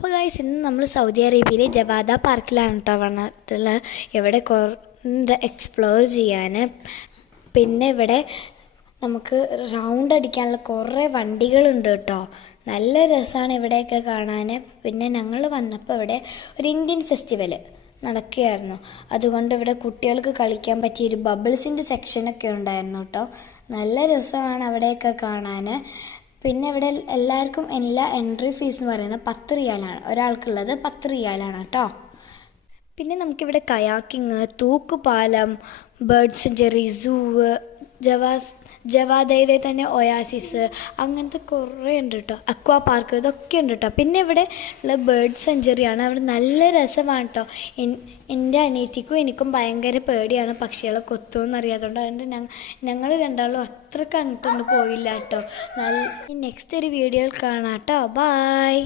അപ്പോൾ ഗൈസ് ഇന്ന് നമ്മൾ സൗദി അറേബ്യയിലെ ജവാദ പാർക്കിലാണ് കേട്ടോ വന്നിട്ടുള്ളത്. ഇവിടെ കുറേ എക്സ്പ്ലോർ ചെയ്യാൻ, പിന്നെ ഇവിടെ നമുക്ക് റൗണ്ട് അടിക്കാനുള്ള കുറേ വണ്ടികളുണ്ട് കേട്ടോ. നല്ല രസമാണ് ഇവിടെയൊക്കെ കാണാൻ. പിന്നെ ഞങ്ങൾ വന്നപ്പോൾ ഇവിടെ ഒരു ഇന്ത്യൻ ഫെസ്റ്റിവൽ നടക്കുകയായിരുന്നു. അതുകൊണ്ട് ഇവിടെ കുട്ടികൾക്ക് കളിക്കാൻ പറ്റിയൊരു ബബിൾസിൻ്റെ സെക്ഷനൊക്കെ ഉണ്ടായിരുന്നു കേട്ടോ. നല്ല രസമാണ് അവിടെയൊക്കെ കാണാൻ. പിന്നെ ഇവിടെ എല്ലാവർക്കും എല്ലാ എൻട്രി ഫീസ് എന്ന് പറയുന്നത് 10 റിയാലാണ്. ഒരാൾക്കുള്ളത് 10 റിയാലാണ് കേട്ടോ. പിന്നെ നമുക്കിവിടെ കയാക്കിങ്, തൂക്കുപാലം, ബേർഡ് സെഞ്ചുറി, സൂ, ജവാദയിലെ തന്നെ ഒയാസിസ്, അങ്ങനത്തെ കുറേ ഉണ്ട് കേട്ടോ. അക്വാ പാർക്ക് ഇതൊക്കെ ഉണ്ട് കേട്ടോ. പിന്നെ ഇവിടെ ഉള്ള ബേർഡ് സെഞ്ചുറിയാണ്. അവിടെ നല്ല രസമാണ് കേട്ടോ. എൻ്റെ അനിയത്തിക്കും എനിക്കും ഭയങ്കര പേടിയാണ് പക്ഷികളെ കൊത്തുമെന്ന് അറിയാത്തതുകൊണ്ട്. അതുകൊണ്ട് ഞങ്ങൾ രണ്ടാളും അത്രയ്ക്ക് അങ്ങോട്ടൊന്നും പോയില്ല കേട്ടോ. നെക്സ്റ്റ് ഒരു വീഡിയോയിൽ കാണാം കേട്ടോ. ബായ്.